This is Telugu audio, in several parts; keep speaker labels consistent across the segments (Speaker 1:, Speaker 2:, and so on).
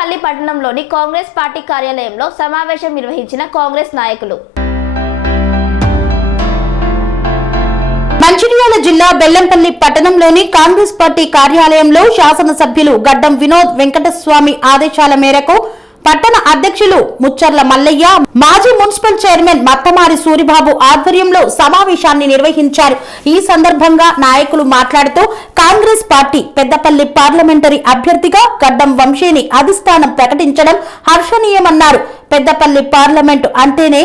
Speaker 1: తాడేపల్లి పట్టణంలోని కాంగ్రెస్ పార్టీ కార్యాలయంలో సమావేశం నిర్వహించిన కాంగ్రెస్ నాయకులు.
Speaker 2: మంచిర్యాల జిల్లా బెల్లంపల్లి పట్టణంలోని కాంగ్రెస్ పార్టీ కార్యాలయంలో శాసనసభ్యులు గడ్డం వినోద్ వెంకటస్వామి ఆదేశాల మేరకు పట్టణ అధ్యక్షులు ముచ్చర్ల మల్లయ్య మాజీ మున్సిపల్ చైర్మన్ మత్తమారి సూరిబాబు ఆధ్వర్యంలో సమావేశాన్ని నిర్వహించారు. ఈ సందర్భంగా నాయకులు మాట్లాడుతూ కాంగ్రెస్ పార్టీ పెద్దపల్లి పార్లమెంటరీ అభ్యర్థిగా గడ్డం వంశీని అధిష్టానం ప్రకటించడం హర్షణీయమన్నారు. పెద్దపల్లి పార్లమెంటు అంటేనే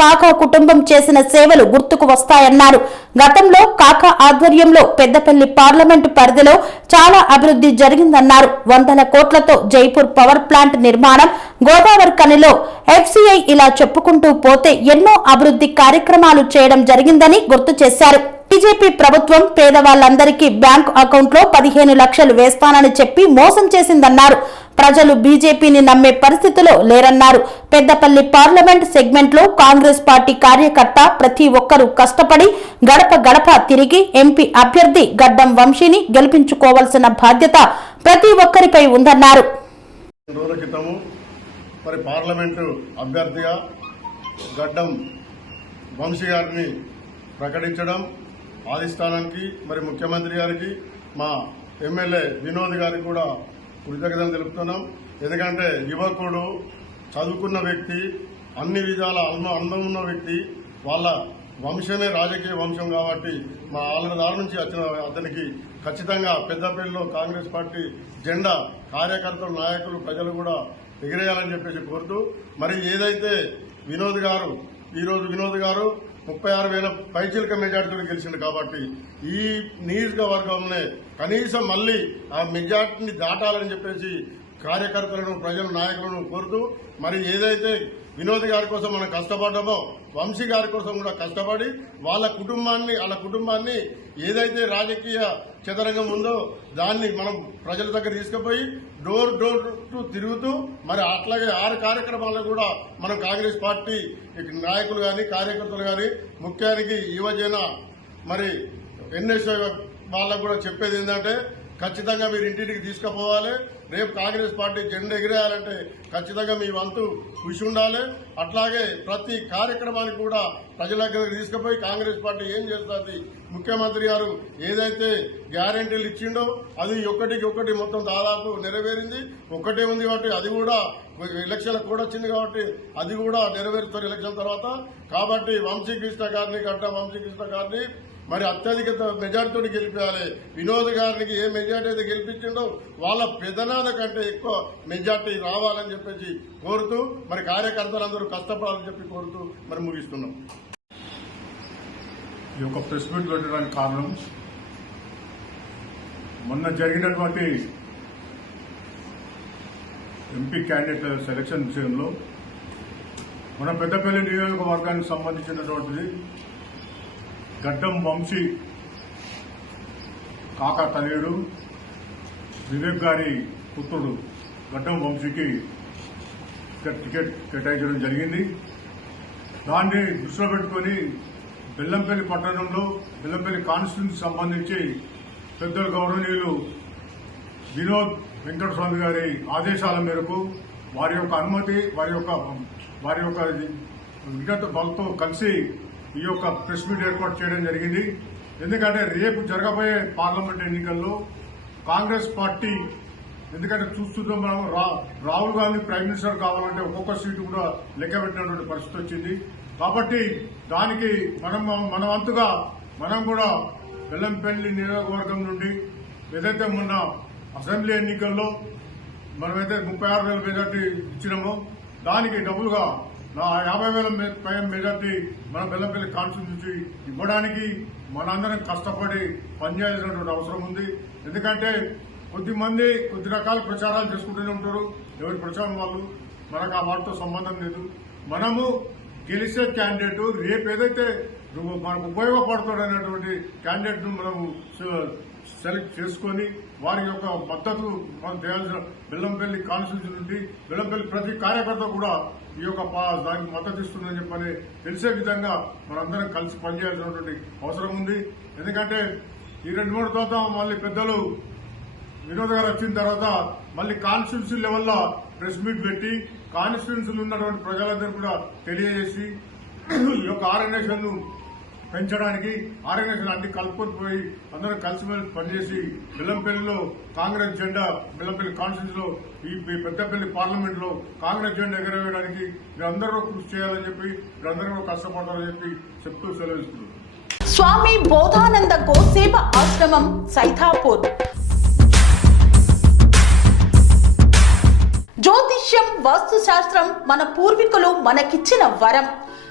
Speaker 2: కాకా కుటుంబం చేసిన సేవలు గుర్తుకు వస్తాయన్నారు. గతంలో కాకా ఆధ్వర్యంలో పెద్దపల్లి పార్లమెంటు పరిధిలో చాలా అభివృద్ధి జరిగిందన్నారు. వందల కోట్లతో జైపూర్ పవర్ ప్లాంట్ నిర్మాణం గోదావరి కనిలో ఎఫ్సిఐ ఇలా చెప్పుకుంటూ పోతే ఎన్నో అభివృద్ధి కార్యక్రమాలు చేయడం జరిగిందని గుర్తు చేశారు. బీజేపీ ప్రభుత్వం పేదవాళ్ళందరికీ బ్యాంకు అకౌంట్లో పదిహేను లక్షలు వేస్తానని చెప్పి మోసం చేసిందన్నారు. ప్రజలు బీజేపీని నమ్మే పరిస్థితిలో లేరన్నారు. పెద్దపల్లి పార్లమెంట్ సెగ్మెంట్లో కాంగ్రెస్ పార్టీ కార్యకర్త ప్రతి ఒక్కరూ కష్టపడి గడప గడప తిరిగి ఎంపీ అభ్యర్థి గడ్డం వంశీని గెలిపించుకోవాల్సిన బాధ్యత ప్రతి ఒక్కరిపై ఉందన్నారు.
Speaker 3: మరి పార్లమెంటు అభ్యర్థిగా గడ్డం వంశీ గారిని ప్రకటించడం ఆదిస్థానానికి మరి ముఖ్యమంత్రి గారికి మా ఎమ్మెల్యే వినోద్ గారికి కూడా కృతజ్ఞతలు తెలుపుతున్నాం. ఎందుకంటే యువకుడు చదువుకున్న వ్యక్తి అన్ని విధాల అల్మ అందం ఉన్న వ్యక్తి వాళ్ళ వంశమే రాజకీయ వంశం కాబట్టి మా ఆలనదారు దారి నుంచి వచ్చిన అతనికి ఖచ్చితంగా పెద్దపల్లిలో కాంగ్రెస్ పార్టీ జెండా కార్యకర్తలు నాయకులు ప్రజలు కూడా ఎగిరేయాలని చెప్పేసి కోరుతూ మరి ఏదైతే వినోద్ గారు ఈరోజు వినోద్ గారు ముప్పై ఆరు వేల పైచిలక మెజార్టీతో గెలిచింది కాబట్టి ఈ నియోజకవర్గంలో కనీసం మళ్ళీ ఆ మెజార్టీని దాటాలని చెప్పేసి కార్యకర్తలను ప్రజల నాయకులను కోరుతూ మరి ఏదైతే వినోద్ గారి కోసం మనం కష్టపడ్డామో వంశీ గారి కోసం కూడా కష్టపడి వాళ్ళ కుటుంబాన్ని వాళ్ళ కుటుంబాన్ని ఏదైతే రాజకీయ చదరంగం ఉందో దాన్ని మనం ప్రజల దగ్గర తీసుకుపోయి డోర్ డోర్ టు తిరుగుతూ మరి అట్లాగే ఆరు కార్యక్రమాలను కూడా మనం కాంగ్రెస్ పార్టీ నాయకులు కానీ కార్యకర్తలు కానీ ముఖ్యానికి యువజన మరి ఎన్ఎస్ఐ వాళ్ళకు కూడా చెప్పేది ఏంటంటే ఖచ్చితంగా మీరు ఇంటింటికి తీసుకుపోవాలి. రేపు కాంగ్రెస్ పార్టీ జెండా ఎగిరేయాలంటే ఖచ్చితంగా మీ వంతు కృషి ఉండాలి. అట్లాగే ప్రతి కార్యక్రమానికి కూడా ప్రజల దగ్గరికి తీసుకుపోయి కాంగ్రెస్ పార్టీ ఏం చేస్తుంది? ముఖ్యమంత్రి గారు ఏదైతే గ్యారెంటీలు ఇచ్చిండో అది ఒకటికి ఒకటి మొత్తం దాదాపు నెరవేరింది. ఒకటే ఉంది కాబట్టి అది కూడా ఎలక్షన్ కూడా వచ్చింది కాబట్టి అది కూడా నెరవేరుతారు ఎలక్షన్ తర్వాత. కాబట్టి వంశీకృష్ణ గారిని గడ్డ వంశీకృష్ణ గారిని మరి అత్యధిక మెజార్టీతో గెలిపించాలి. వినోద్ గారికి ఏ మెజార్టీ అయితే గెలిపించిండో వాళ్ళ పెదనాల కంటే ఎక్కువ మెజార్టీ రావాలని చెప్పేసి కోరుతూ మరి కార్యకర్తలందరూ కష్టపడాలని చెప్పి కోరుతూ మరి ముగిస్తున్నాం.
Speaker 4: ఈ యొక్క ప్రెస్ మీట్ పెట్టడానికి కారణం మొన్న జరిగినటువంటి ఎంపీ క్యాండిడేట్ సెలక్షన్ విషయంలో మన పెద్దపల్లి నియోజకవర్గానికి సంబంధించినటువంటిది గడ్డం వంశీ కాకా తనయుడు వివేక్ గారి పుత్రుడు. గడ్డం వంశీకి టికెట్ కేటాయించడం జరిగింది. దాన్ని దృష్టిలో పెట్టుకొని బెల్లంపల్లి పట్టణంలో బెల్లంపల్లి కాన్స్టిట్యూన్సీ సంబంధించి పెద్దలు గౌరవనీయులు వినోద్ వెంకటస్వామి గారి ఆదేశాల మేరకు వారి యొక్క అనుమతి వారి యొక్క వారి యొక్క విగత బలతో కలిసి ఈ యొక్క ప్రెస్ మీట్ ఏర్పాటు చేయడం జరిగింది. ఎందుకంటే రేపు జరగబోయే పార్లమెంట్ ఎన్నికల్లో కాంగ్రెస్ పార్టీ ఎందుకంటే చూస్తున్నాం మనం రాహుల్ గాంధీ ప్రైమ్ మినిస్టర్ కావాలంటే ఒక్కొక్క సీటు కూడా లెక్క పెట్టినటువంటి పరిస్థితి వచ్చింది. కాబట్టి దానికి మనం మన వంతుగా మనం కూడా బెల్లంపల్లి నియోజకవర్గం నుండి ఏదైతే మొన్న అసెంబ్లీ ఎన్నికల్లో మనమైతే ముప్పై ఆరు వేల మెజార్టీ ఇచ్చినామో దానికి డబుల్గా నా యాభై వేల పైన పై మెజార్టీ మన బెల్లంపల్లి కాన్స్టిట్యూన్సీ ఇవ్వడానికి మనందరం కష్టపడి పనిచేయాల్సినటువంటి అవసరం ఉంది. ఎందుకంటే కొద్దిమంది కొద్ది రకాల ప్రచారాలు చేసుకుంటూనే ఉంటారు. ఎవరి ప్రచారం వాళ్ళు మనకు ఆ వాటితో సంబంధం లేదు. మనము గెలిచే క్యాండిడేట్ రేపు ఏదైతే మనకు ఉపయోగపడుతాడనేటువంటి క్యాండిడేట్ను మనము సెలెక్ట్ చేసుకొని వారి యొక్క మద్దతు మనం చేయాల్సిన బెల్లంపల్లి కాన్స్టిట్యూషన్ నుండి బెల్లంపల్లి ప్రతి కార్యకర్త కూడా ఈ యొక్క పా- దానికి మద్దతు ఇస్తుందని చెప్పని తెలిసే విధంగా మనందరం కలిసి పనిచేయాల్సినటువంటి అవసరం ఉంది. ఎందుకంటే ఈ రెండు మూడు తర్వాత మళ్ళీ పెద్దలు వినోద్ గారు వచ్చిన తర్వాత మళ్ళీ కాన్స్టిట్యూన్సీ లెవెల్లో ప్రెస్ మీట్ పెట్టి కాన్స్టిట్యూన్సీలు ఉన్నటువంటి ప్రజలందరూ కూడా తెలియజేసి ఈ యొక్క ఆర్గనైజేషన్ను పెంచడానికి ఆర్గనైజేషన్ అన్ని కలుపుకొని పోయి అందరం కలిసిమెలిసి పనిచేసి బెల్లంపల్లిలో కాంగ్రెస్ జెండా బెల్లంపల్లి కాన్స్టిట్యూన్సీలో ఈ ఈ పెద్దపల్లి పార్లమెంట్లో కాంగ్రెస్ జెండా ఎగరవేయడానికి మీరందరూ కృషి చేయాలని చెప్పి మీరందరూ కష్టపడతారని చెప్పి చెప్తూ సెలవిస్తున్నారు
Speaker 5: స్వామి బోధానంద గోసేవ ఆశ్రమం సైథాపూర్ జ్యోతిష్యం వాస్తుశాస్త్రం మన పూర్వీకులు మనకిచ్చిన వరం.